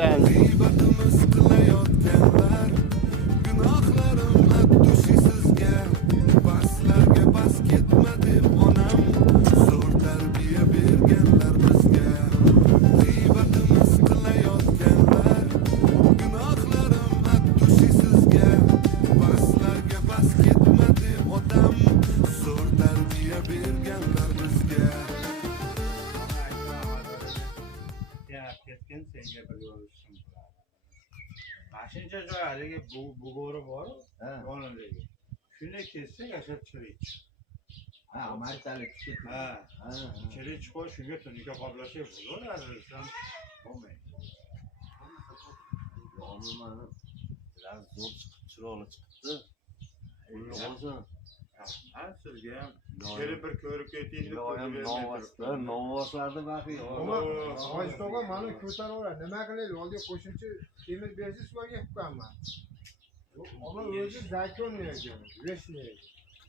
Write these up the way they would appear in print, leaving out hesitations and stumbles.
Sultan. Ketken senga bir yorishim bo'ladi. Mashincha joy haligi bug'ori bor, yonidagi. Shuni kessang yashab chirich. Ha, martalik tushib. Ha. Chirich qo'y, shunga tunika qoplasak bo'laveradi, desam bo'lmaydi. Umuman biraz zo'r chiqib, chiroyli chiqibdi. Pulni olsin. Ha, sizga ham kelib bir ko'rib ketaylik deb novvoslarni baxi. To'g'a mana ko'taraveradi. Nima qilaylik? Oldiga qo'shimcha temir bersiz sizlarga hukman. Ona o'zi zakon bergan. Resmiy.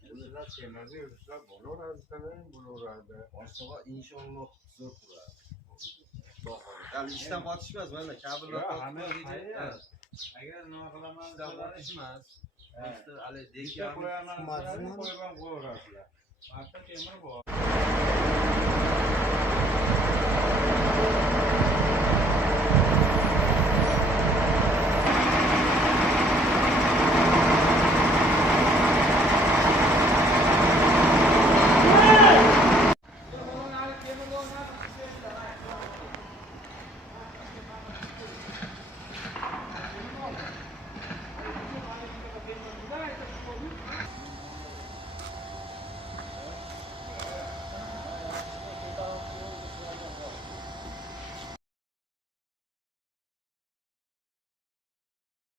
Sizlar temirni yurishlar bo'laveradi. Boshqa inshaalloh zo'r turadi. Hali ishdan qotishmas mana kabellar agar nima qilaman ishdan qotishmas. Hali qo'yaman, qo'yib ham qo'yaverasizlar. Maqta temir bor.